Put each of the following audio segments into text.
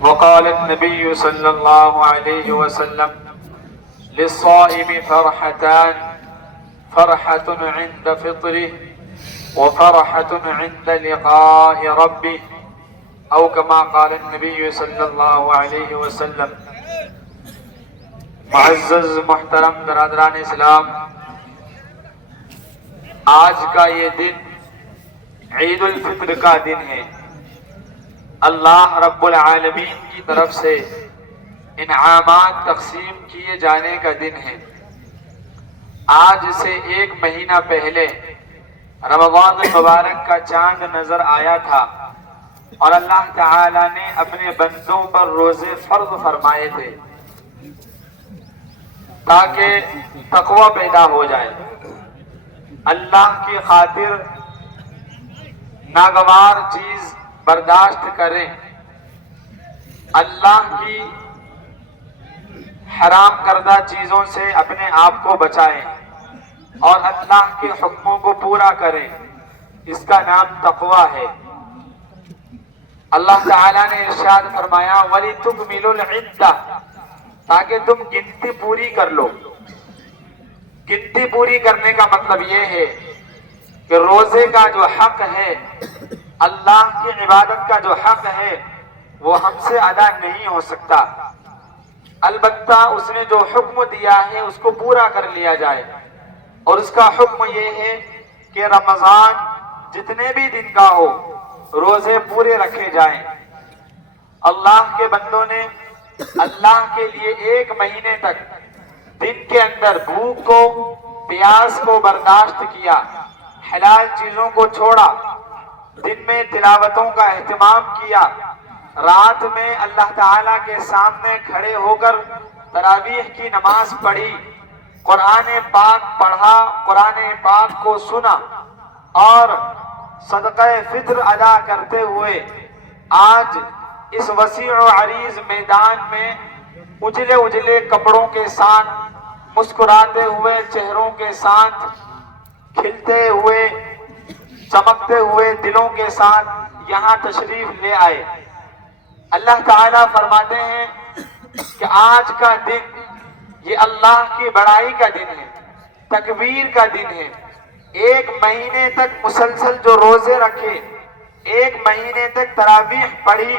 وقال النبي صلى الله عليه وسلم للصائم فرحتان فرحة عند فطره وفرحة عند لقاء ربه أو كما قال النبي صلی اللہ علیہ وسلم۔ معزز محترم برادران اسلام، آج کا یہ دن عید الفطر کا دن ہے۔ اللہ رب العالمین کی طرف سے انعامات تقسیم کیے جانے کا دن ہے۔ آج سے ایک مہینہ پہلے رمضان المبارک کا چاند نظر آیا تھا اور اللہ تعالی نے اپنے بندوں پر روزے فرض فرمائے تھے تاکہ تقوی پیدا ہو جائے، اللہ کی خاطر ناگوار چیز برداشت کریں، اللہ کی حرام کردہ چیزوں سے اپنے آپ کو بچائیں اور اللہ کے حکموں کو پورا کریں۔ اس کا نام تقوی ہے۔ اللہ تعالیٰ نے ارشاد فرمایا وَلِتُكْمِلُوا الْعِدَّةَ، تاکہ تم گنتی پوری کر لو۔ گنتی پوری کرنے کا مطلب یہ ہے کہ روزے کا جو حق ہے، اللہ کی عبادت کا جو حق ہے، وہ ہم سے ادا نہیں ہو سکتا، البتہ اس نے جو حکم دیا ہے اس کو پورا کر لیا جائے، اور اس کا حکم یہ ہے کہ رمضان جتنے بھی دن کا ہو روزے پورے رکھے جائیں۔ اللہ کے بندوں نے اللہ کے لیے ایک مہینے تک دن کے اندر بھوک کو، پیاس کو برداشت کیا، حلال چیزوں کو چھوڑا، دن میں تلاوتوں کا اہتمام کیا، رات میں اللہ تعالیٰ کے سامنے کھڑے ہو کر تراویح کی نماز پڑھی، قرآن پاک پڑھا، قرآن پاک کو سنا اور صدقہ فطر ادا کرتے ہوئے آج اس وسیع و عریض میدان میں اجلے اجلے کپڑوں کے ساتھ، مسکراتے ہوئے چہروں کے ساتھ، کھلتے ہوئے چمکتے ہوئے دلوں کے ساتھ یہاں تشریف لے آئے۔ اللہ تعالیٰ فرماتے ہیں کہ آج کا دن یہ اللہ کی بڑائی کا دن ہے، تکبیر کا دن ہے۔ ایک مہینے تک مسلسل جو روزے رکھے، ایک مہینے تک تراویح پڑھی،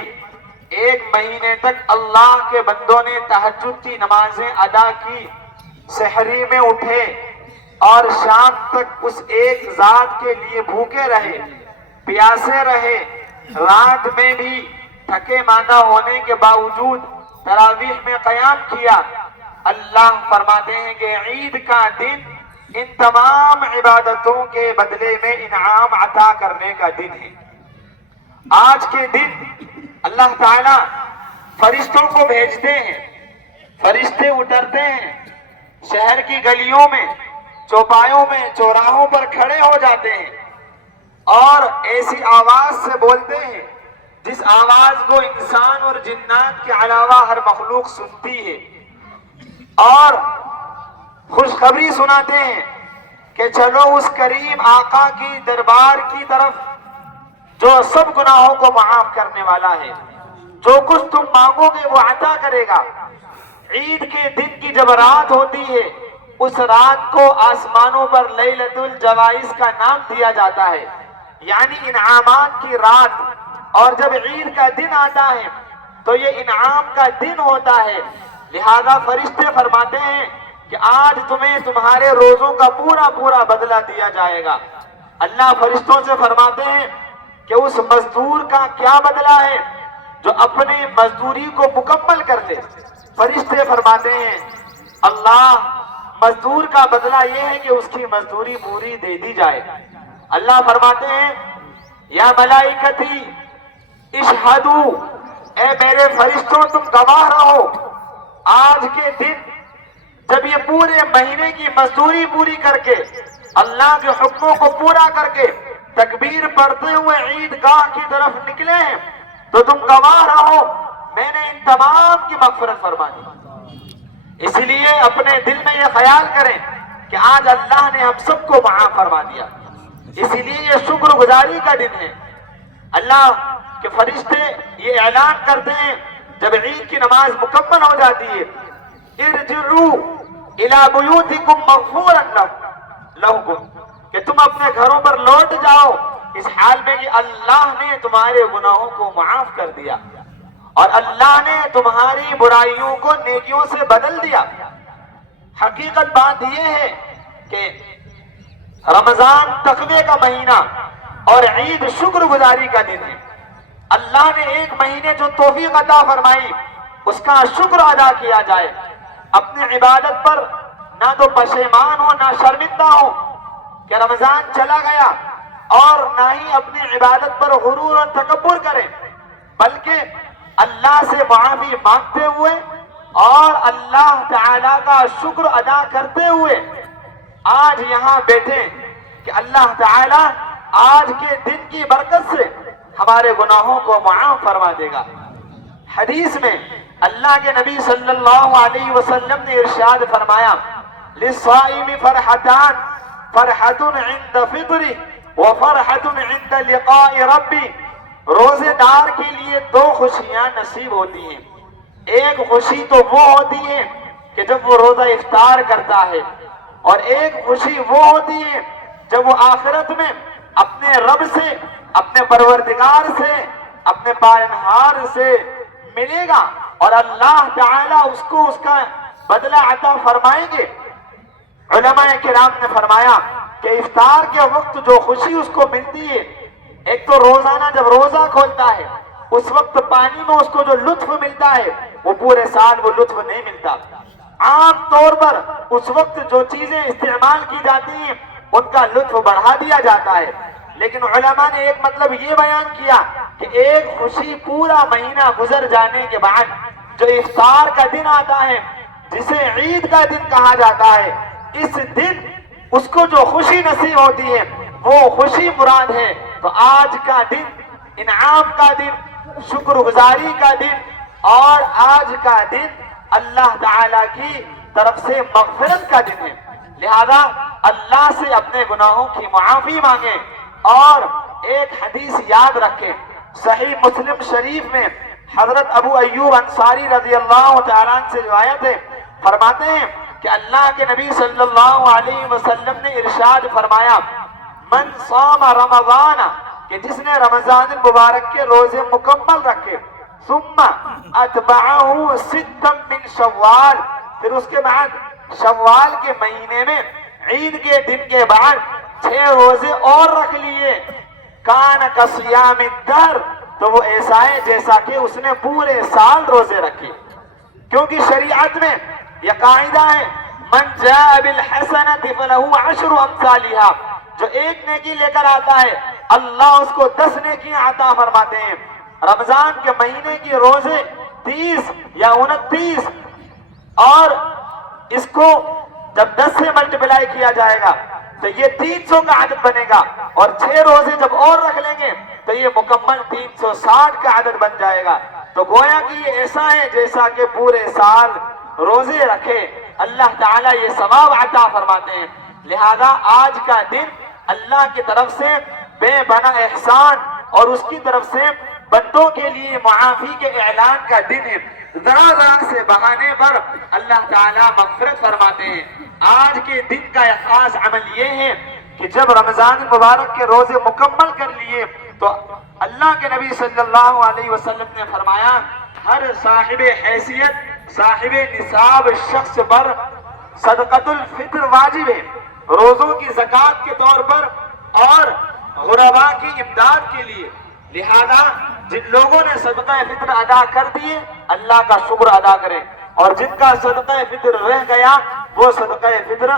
ایک مہینے تک اللہ کے بندوں نے تہجد کی نمازیں ادا کی، سحری میں اٹھے اور شام تک اس ایک ذات کے لیے بھوکے رہے، پیاسے رہے، رات میں بھی تھکے ماندہ ہونے کے باوجود تراویح میں قیام کیا۔ اللہ فرماتے ہیں کہ عید کا دن ان تمام عبادتوں کے بدلے میں انعام عطا کرنے کا دن ہے۔ آج کے دن اللہ تعالیٰ فرشتوں کو بھیجتے ہیں، فرشتے اترتے ہیں، شہر کی گلیوں میں، چوپایوں میں، چوراہوں پر کھڑے ہو جاتے ہیں اور ایسی آواز سے بولتے ہیں جس آواز کو انسان اور جنات کے علاوہ ہر مخلوق سنتی ہے، اور خوشخبری سناتے ہیں کہ چلو اس کریم آقا کی دربار کی طرف جو سب گناہوں کو معاف کرنے والا ہے، جو کچھ تم مانگو گے وہ عطا کرے گا۔ عید کے دن کی جب رات ہوتی ہے، اس رات کو آسمانوں پر لیلۃ الجوائز کا نام دیا جاتا ہے، یعنی انعامات کی رات۔ اور جب عید کا دن آتا ہے تو یہ انعام کا دن ہوتا ہے، لہذا فرشتے فرماتے ہیں کہ آج تمہیں تمہارے روزوں کا پورا پورا بدلہ دیا جائے گا۔ اللہ فرشتوں سے فرماتے ہیں کہ اس مزدور کا کیا بدلہ ہے جو اپنے مزدوری کو مکمل کر لے۔ فرشتے فرماتے ہیں اللہ مزدور کا بدلہ یہ ہے کہ اس کی مزدوری پوری دے دی جائے۔ اللہ فرماتے ہیں یا ملائکتی اشہدو، اے میرے فرشتوں تم گواہ رہو، آج کے دن جب یہ پورے مہینے کی مزدوری پوری کر کے اللہ کے حکموں کو پورا کر کے تکبیر پڑھتے ہوئے عیدگاہ کی طرف نکلے ہیں تو تم گواہ رہو میں نے ان تمام کی مغفرت فرما دی۔ اس لیے اپنے دل میں یہ خیال کریں کہ آج اللہ نے ہم سب کو معاف فرما دیا، اس لیے یہ شکر گزاری کا دن ہے۔ اللہ کے فرشتے یہ اعلان کرتے ہیں جب عید کی نماز مکمل ہو جاتی ہے، ارجعوا الی بیوتکم مغفورا لکم، کہ تم اپنے گھروں پر لوٹ جاؤ اس حال میں کہ اللہ نے تمہارے گناہوں کو معاف کر دیا اور اللہ نے تمہاری برائیوں کو نیکیوں سے بدل دیا۔ حقیقت بات یہ ہے کہ رمضان تقوی کا مہینہ اور عید شکر گزاری کا دن ہے۔ اللہ نے ایک مہینے جو توفیق عطا فرمائی اس کا شکر ادا کیا جائے، اپنی عبادت پر نہ تو پشیمان ہو نہ شرمندہ ہو کہ رمضان چلا گیا، اور نہ ہی اپنی عبادت پر غرور اور تکبر کریں، بلکہ اللہ سے معافی مانگتے ہوئے اور اللہ تعالیٰ کا شکر ادا کرتے ہوئے آج یہاں بیٹھے کہ اللہ تعالیٰ آج کے دن کی برکت سے ہمارے گناہوں کو معاف فرما دے گا۔ حدیث میں اللہ کے نبی صلی اللہ علیہ وسلم نے ارشاد فرمایا، للصائم فرحتان، فرحت عند فطری وفرحت عند لقاء ربی، روزے دار کے لیے دو خوشیاں نصیب ہوتی ہیں۔ ایک خوشی تو وہ ہوتی ہے کہ جب وہ روزہ افطار کرتا ہے، اور ایک خوشی وہ ہوتی ہے جب وہ آخرت میں اپنے رب سے، اپنے پروردگار سے، اپنے پالنہار سے ملے گا اور اللہ تعالیٰ اس کو اس کا بدلہ عطا فرمائیں گے۔ علماء کرام نے فرمایا کہ افطار کے وقت جو خوشی اس کو ملتی ہے، ایک تو روزانہ جب روزہ کھولتا ہے اس وقت پانی میں اس کو جو لطف ملتا ہے وہ پورے سال وہ لطف نہیں ملتا۔ عام طور پر اس وقت جو چیزیں استعمال کی جاتی ہیں ان کا لطف بڑھا دیا جاتا ہے، لیکن علماء نے ایک مطلب یہ بیان کیا کہ ایک خوشی پورا مہینہ گزر جانے کے بعد جو افطار کا دن آتا ہے جسے عید کا دن کہا جاتا ہے، اس دن اس کو جو خوشی نصیب ہوتی ہے وہ خوشی مراد ہے۔ تو آج کا دن انعام کا دن، شکر گزاری کا دن، اور آج کا دن اللہ تعالیٰ کی طرف سے مغفرت کا دن ہے، لہذا اللہ سے اپنے گناہوں کی معافی مانگیں۔ اور ایک حدیث یاد رکھیں، صحیح مسلم شریف میں حضرت ابو ایوب انصاری رضی اللہ تعالیٰ عنہ سے روایت ہے، فرماتے ہیں کہ اللہ کے نبی صلی اللہ علیہ وسلم نے ارشاد فرمایا، من صام رمضان، کہ جس نے رمضان المبارک کے روزے مکمل رکھے، ثم اتبعہ ستا من شوال، پھر اس کے بعد شوال کے مہینے میں عید کے دن کے بعد 6 روزے اور رکھ لیے، کان کصیام الدہر، تو وہ ایسا ہے جیسا کہ اس نے پورے سال روزے رکھے۔ کیونکہ شریعت میں یہ قاعدہ ہے، من جاء بالحسنۃ فلہ عشر امثالھا، جو ایک نیکی لے کر آتا ہے اللہ اس کو 10 نیکیاں عطا فرماتے ہیں۔ رمضان کے مہینے کی روزے 30 یا 29، اور اس کو جب 10 سے ملٹیپلائی کیا جائے گا تو یہ 300 کا عدد بنے گا، اور 6 روزے جب اور رکھ لیں گے تو یہ مکمل 360 کا عدد بن جائے گا۔ تو گویا کہ یہ ایسا ہے جیسا کہ پورے سال روزے رکھے، اللہ تعالیٰ یہ ثواب عطا فرماتے ہیں۔ لہذا آج کا دن اللہ کی طرف سے بے بنا احسان اور اس کی طرف سے بندوں کے لیے معافی کے اعلان کا دن ہے۔ ذرا ذرا سے بہانے پر اللہ تعالیٰ مغفرت فرماتے ہیں۔ آج کے دن کا ایک خاص عمل یہ ہے کہ جب رمضان مبارک کے روزے مکمل کر لیے تو اللہ کے نبی صلی اللہ علیہ وسلم نے فرمایا، ہر صاحب حیثیت، صاحب نصاب شخص پر صدقۃ الفطر واجب ہے، روزوں کی زکوٰۃ کے طور پر اور غرباء کی امداد کے لیے۔ لہذا جن لوگوں نے صدقہ فطر ادا کر دیے اللہ کا شکر ادا کریں، اور جن کا صدقہ فطر رہ گیا وہ صدقہ فطر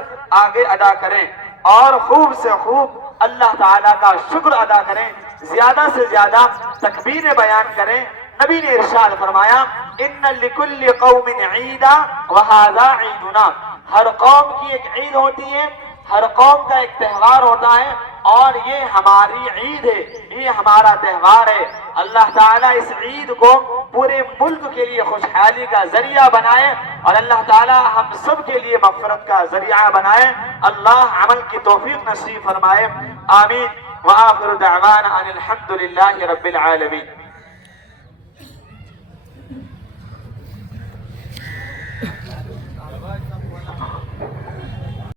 آگے ادا کریں، اور خوب سے خوب اللہ تعالیٰ کا شکر ادا کریں، زیادہ سے زیادہ تکبیر بیان کریں۔ نبی نے ارشاد فرمایا، ان لکل قوم عیدا وہذا عیدنا، ہر قوم کی ایک عید ہوتی ہے، ہر قوم کا ایک تہوار ہوتا ہے، اور یہ ہماری عید ہے، یہ ہمارا تہوار ہے۔ اللہ تعالیٰ اس عید کو پورے ملک کے لیے خوشحالی کا ذریعہ بنائے، اور اللہ تعالیٰ ہم سب کے لیے مغفرت کا ذریعہ بنائے۔ اللہ عمل کی توفیق نصیب فرمائے، آمین۔ وآخر دعوانا ان الحمد للہ رب العالمین۔